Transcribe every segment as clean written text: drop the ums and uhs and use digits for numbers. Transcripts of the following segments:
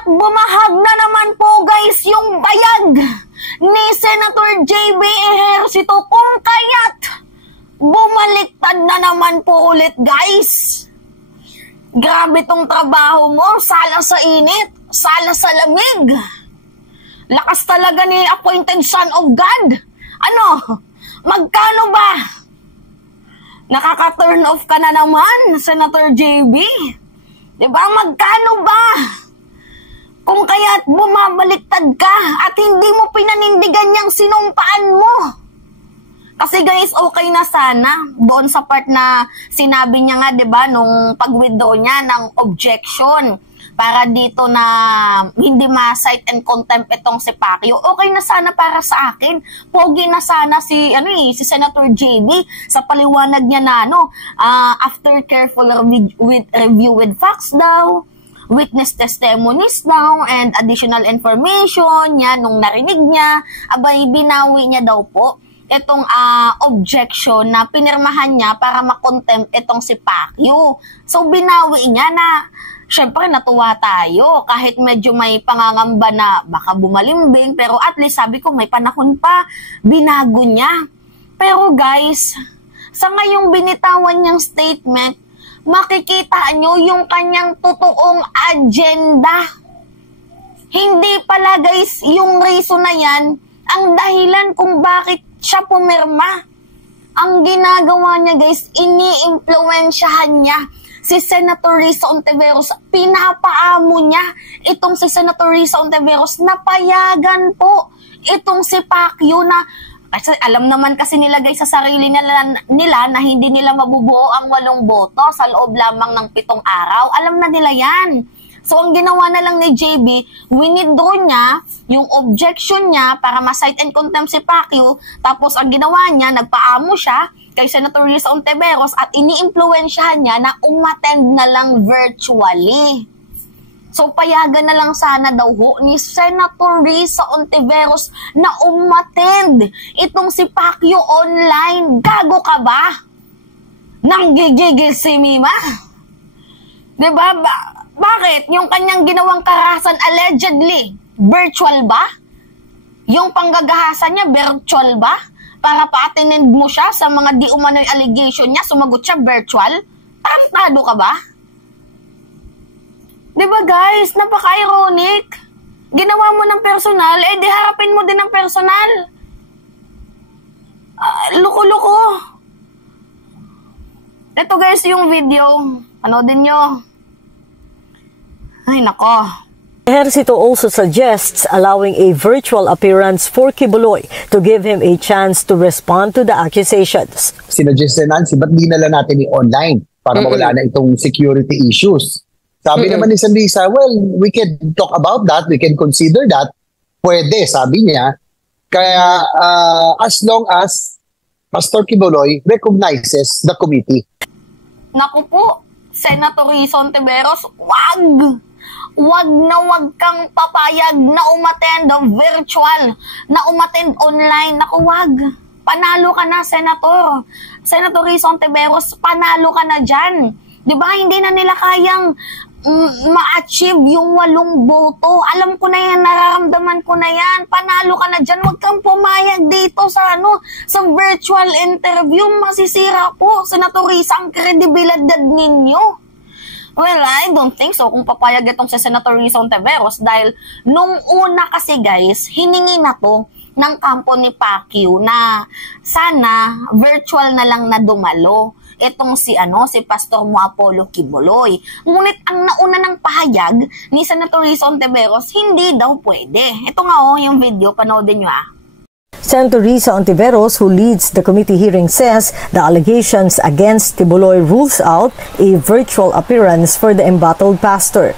At bumahag na naman po guys yung bayag ni Senator JB Ejercito kung kaya't bumaliktad na naman po ulit guys. Grabe tong trabaho mo, sala sa init, sala sa lamig. Lakas talaga ni appointed son of God. Ano? Magkano ba? Nakaka-turn off ka na naman, Senator JB. Diba? Magkano ba? Kung kaya't bumabaliktad ka at hindi mo pinanindigan yung sinumpaan mo. Kasi guys, okay na sana doon sa part na sinabi niya nga, 'di ba, nung pag-withdraw niya ng objection para dito na hindi ma-cite and contempt itong si Pacquiao. Okay na sana para sa akin. Pogi na sana si si Senator JB sa paliwanag niya na after careful review with facts daw, witness testimonies daw, and additional information niya nung narinig niya, abay binawi niya daw po itong objection na pinirmahan niya para makontempt itong si Pacquiao. So, binawi niya na, syempre natuwa tayo kahit medyo may pangangamba na baka bumalimbing, pero at least sabi ko may panahon pa, binago niya. Pero guys, sa ngayong binitawan niyang statement, makikita nyo yung kanyang totoong agenda. Hindi pala guys, yung reason na yan, ang dahilan kung bakit siya pumirma. Ang ginagawa niya guys, ini-impluwensyahan niya si Senator Risa Hontiveros. Pinapaamo niya itong si Senator Risa Hontiveros na payagan po itong si Pacquiao na, kasi alam naman kasi nila guys sa sarili nila na hindi nila mabubuo ang 8 boto sa loob lamang ng 7 araw. Alam na nila yan. So, ang ginawa na lang ni JB, winidraw niya yung objection niya para ma-cite and contempt si Pacquiao. Tapos, ang ginawa niya, nagpaamo siya kay Senator Risa Hontiveros at ini-impluwensyahan niya na umattend na lang virtually. So, payagan na lang sana daw ni Senator Risa Hontiveros na umattend itong si Pacquiao online. Gago ka ba? Nang gigigil si Mima? Diba? Bakit? Yung kanyang ginawang karahasan allegedly, virtual ba? Yung panggagahasan niya, virtual ba? Para pa-attend mo siya sa mga di umano'y allegation niya, sumagot siya virtual? Tarantado ka ba? Diba guys, napaka-ironic. Ginawa mo ng personal, di harapin mo din ng personal. Loko-loko. Ito guys yung video. Panoodin nyo. Ay, nako. Ejercito also suggests allowing a virtual appearance for Quiboloy to give him a chance to respond to the accusations. Sinuggest ni Nancy, ba't di na lang natin i-online para mawala na itong security issues? Sabi naman ni San Risa, well, we can talk about that, we can consider that. Pwede, sabi niya. Kaya as long as Pastor Quiboloy recognizes the committee. Naku po, Senator Risa Hontiveros, wag na wag kang papayag na umattend virtual, na umattend online. Naku, wag. Panalo ka na, Senator. Senator Risa Hontiveros, panalo ka na dyan. Diba, hindi na nila kayang ma-achieve yung 8 boto. Alam ko na yan, nararamdaman ko na yan. Panalo ka na dyan. Huwag kang pumayag dito sa sa virtual interview. Masisira po, Senator Risa, ang kredibilidad ninyo. Well, I don't think so kung papayag itong si Senator Risa Hontiveros dahil nung una kasi guys, hiningi na to ng kampo ni Pacquiao na sana virtual na lang na dumalo itong si Pastor Mo Apollo Quiboloy. Ngunit ang nauna ng pahayag ni Senator Risa Hontiveros, hindi daw pwede. Ito nga yung video, panoodin nyo Senator Risa Hontiveros, who leads the committee hearing, says the allegations against Quiboloy rules out a virtual appearance for the embattled pastor.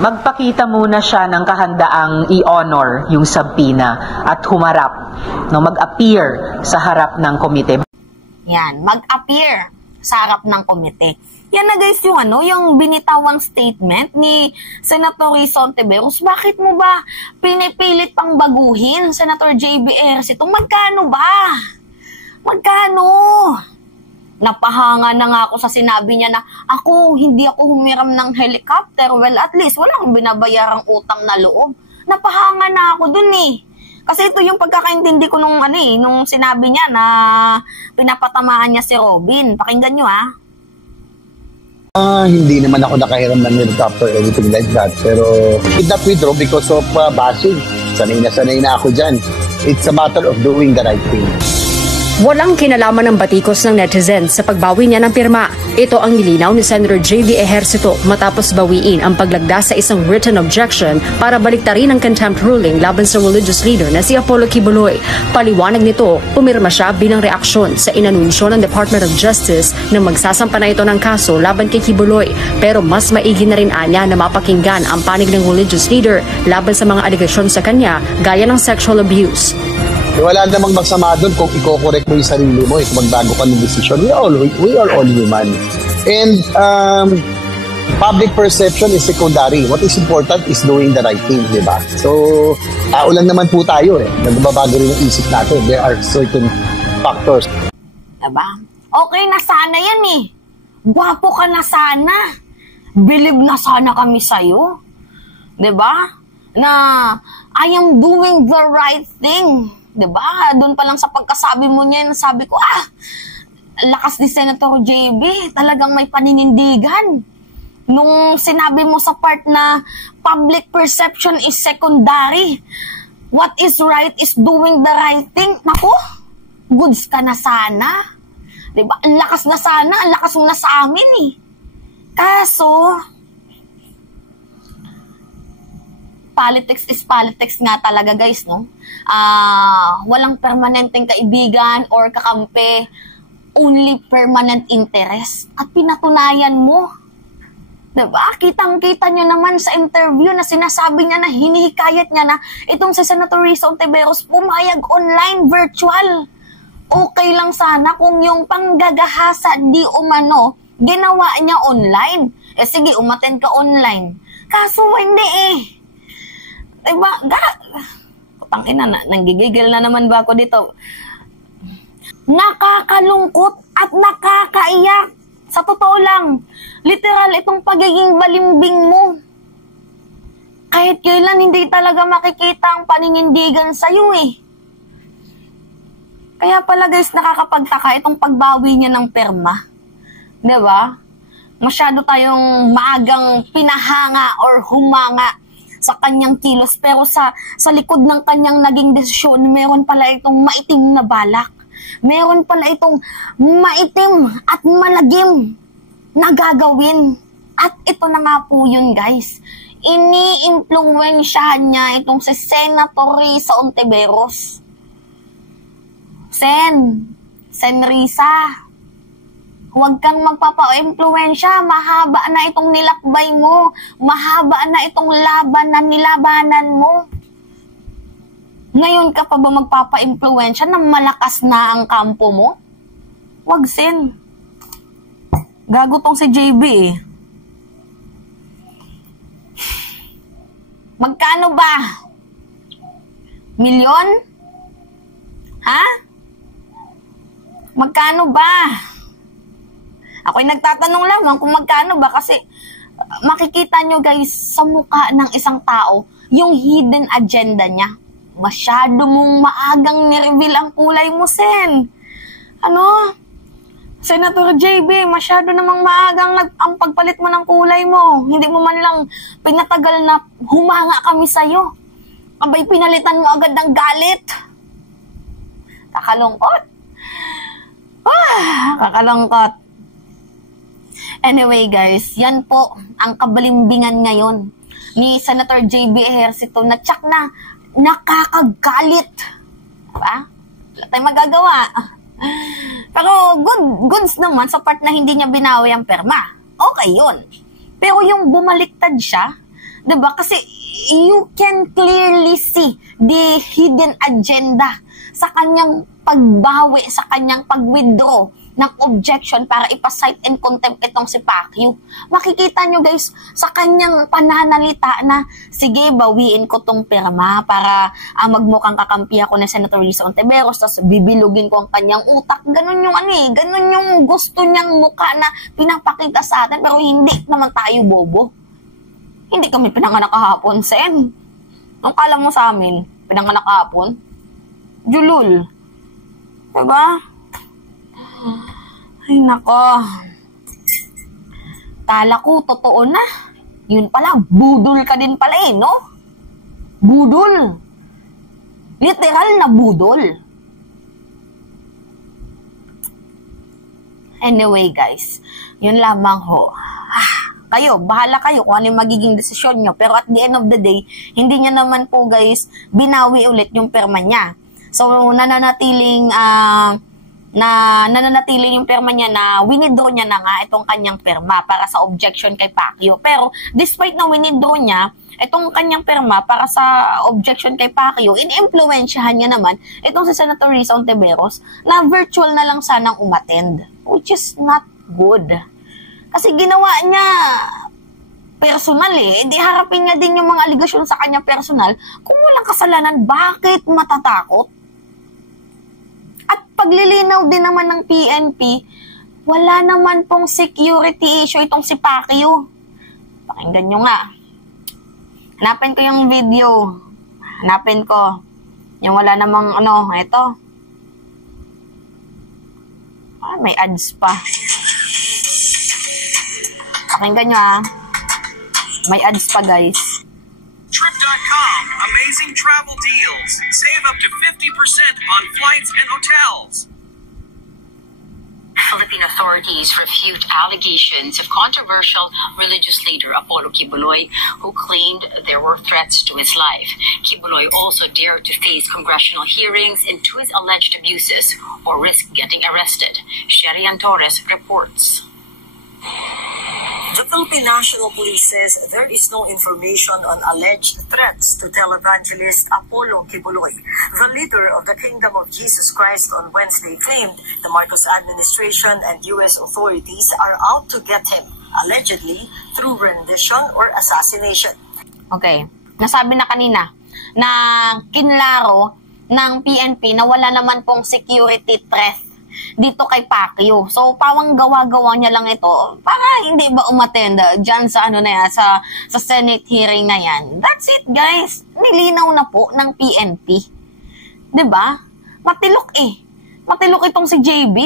Magpakita muna siya ng kahandaang i-honor yung subpoena at humarap, mag-appear sa harap ng komite. Yan, mag-appear sa harap ng komite. Yan na guys yung binitawang statement ni Senator Risa Hontiveros. Bakit mo ba pinipilit pang baguhin, Senator JB Ejercito? Magkano ba? Magkano? Napahanga na nga ako sa sinabi niya na hindi ako humiram ng helicopter. Well, at least wala akong binabayarang utang na loob. Napahanga na ako dun eh. Kasi ito yung pagkakaintindi ko nung sinabi niya na pinapatamaan niya si Robin. Pakinggan nyo ha. Hindi naman ako nakahiram ng helicopter or anything like that. Pero did not withdraw because of bashing. Sanay na ako dyan. It's a matter of doing the right thing. Walang kinalaman ng batikos ng netizens sa pagbawi niya ng pirma. Ito ang nilinaw ni Senator J.V. Ejercito matapos bawiin ang paglagda sa isang written objection para baliktarin ang contempt ruling laban sa religious leader na si Apollo Quiboloy. Paliwanag nito, pumirma siya bilang reaksyon sa inanunsyo ng Department of Justice na magsasampa na ito ng kaso laban kay Quiboloy. Pero mas maigi na rin anya na mapakinggan ang panig ng religious leader laban sa mga alegasyon sa kanya gaya ng sexual abuse. Wala namang masama doon kung i-correct mo yung sarili mo, kung magbago ka ng decision. We are all human. And public perception is secondary. What is important is doing the right thing, di ba? So, tao lang naman po tayo nagbabago rin ang isip natin. There are certain factors. Diba? Okay na sana yan eh. Gwapo ka na sana. Believe na sana kami sa'yo. Diba? Na I am doing the right thing. Diba? Doon pa lang sa pagkasabi mo niya, sabi ko, lakas ni Senator JB, talagang may paninindigan. Nung sinabi mo sa part na public perception is secondary, what is right is doing the right thing. Naku, goods ka na sana. Diba? Ang lakas na sana, ang lakas mo na sa amin eh. Kaso, politics is politics nga talaga guys, no? Walang permanenteng kaibigan or kakampi, only permanent interest. At pinatunayan mo. Diba? Kitang-kita nyo naman sa interview na sinasabi niya na hinihikayat niya na itong si Senator Risa Ontiveros pumayag online, virtual. Okay lang sana kung yung panggagahasa di umano, ginawa niya online. Sige, umattend ka online. Kaso hindi eh. Diba? Putangina na, nanggigigil na naman ba ako dito? Nakakalungkot at nakakaiyak. Sa totoo lang, literal itong pagiging balimbing mo. Kahit kailan hindi talaga makikita ang paninindigan sa'yo eh. Kaya pala guys, nakakapagtaka itong pagbawi niya ng perma. Diba? Masyado tayong maagang pinahanga or humanga sa kanyang kilos, pero sa likod ng kanyang naging desisyon, meron pala itong maitim na balak. Meron pala itong maitim at malagim na gagawin. At ito na nga po yun guys. Ini-impluwensyahan niya itong si Senator Risa Ontiveros. Sen Risa, huwag kang magpapa-impluwensya. Mahaba na itong nilakbay mo. Mahaba na itong laban na nilabanan mo. Ngayon ka pa ba magpapa-impluwensya na malakas na ang kampo mo? Huwag, Sen. Gago tong si JB eh. Magkano ba? Milyon? Ha? Magkano ba? Ako'y nagtatanong lamang kung magkano ba kasi makikita nyo guys sa mukha ng isang tao yung hidden agenda niya. Masyado mong maagang nireveal ang kulay mo, Sen. Ano? Senator JB, masyado namang maagang ang pagpalit mo ng kulay mo. Hindi mo man lang pinatagal na humanga kami sa'yo. Abay, pinalitan mo agad ng galit. Kakalungkot. Kakalungkot. Anyway guys, yan po ang kabalimbingan ngayon ni Senator JB Ejercito na tsak na nakakagalit. Diba? Wala tayong magagawa. Pero goods naman sa part na hindi niya binawi ang perma. Okay yun. Pero yung bumaliktad siya, diba? Kasi you can clearly see the hidden agenda sa kanyang pagbawi, sa kanyang pag-withdraw ng objection para ipasight in contempt itong si Pacquiao. Makikita nyo guys sa kanyang pananalita na, sige, bawiin ko tong pirma para magmukhang kakampi ako ni Senator Risa Hontiveros, tapos bibilugin ko ang kanyang utak. Ganun yung ganun yung gusto niyang mukha na pinapakita sa atin, pero hindi naman tayo bobo. Hindi kami pinanganak kahapon, Sen. Anong kala mo sa amin? Pinanganak kahapon? Julul. Diba? Ay, nako. Kala ko, totoo na. Yun pala, budol ka din pala no? Budol. Literal na budol. Anyway, guys, yun lamang ho. Kayo, bahala kayo kung ano yung magiging desisyon nyo. Pero at the end of the day, hindi niya naman po, guys, binawi ulit yung perma niya. So, nananatiling yung perma niya na winidraw niya na nga itong kanyang perma para sa objection kay Pacquiao. Pero, despite na winidraw niya itong kanyang perma para sa objection kay Pacquiao, in-influensyahan niya naman itong si Senator Risa Hontiveros na virtual na lang sanang umattend, which is not good. Kasi ginawa niya personal Hindi harapin niya din yung mga aligasyon sa kanya personal. Kung walang kasalanan, bakit matatakot? At paglilinaw din naman ng PNP, wala naman pong security issue itong si Pacquiao. Pakinggan nyo nga. Hanapin ko yung video. Hanapin ko. Yung wala namang ito. May ads pa. Pakinggan nyo May ads pa, guys. Trip.com. Amazing travel deals. Save up to 50% on flights and hotels. Philippine authorities refute allegations of controversial religious leader Apollo Kibuloy, who claimed there were threats to his life. Kibuloy also dared to face congressional hearings into his alleged abuses or risk getting arrested. Sherian Torres reports. The Philippine National Police says there is no information on alleged threats to televangelist Apollo Kibuloy. The leader of the Kingdom of Jesus Christ on Wednesday claimed the Marcos administration and U.S. authorities are out to get him, allegedly through rendition or assassination. Okay, nasabi na kanina na kinlaro ng PNP na wala naman pong security threat dito kay Pacquiao. So, pawang gawa-gawa niya lang ito para hindi ba umattend dyan sa sa Senate hearing na yan. That's it, guys. Nilinaw na po ng PNP. 'Di ba? Matilok Matilok itong si JB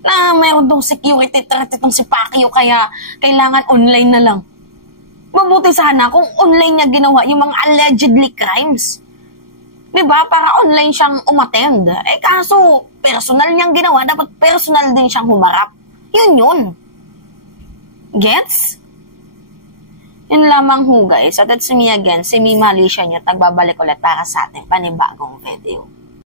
na mayroon tong security threat itong si Pacquiao kaya kailangan online na lang. Mabuti sana kung online niya ginawa yung mga allegedly crimes. 'Di ba? Para online siyang umattend. Kaso personal niyang ginawa, dapat personal din siyang humarap. Yun. Gets? Yun lamang ho, guys. At it's me again, si Mima Alicia niya, nagbabalik ulit para sa ating panibagong video.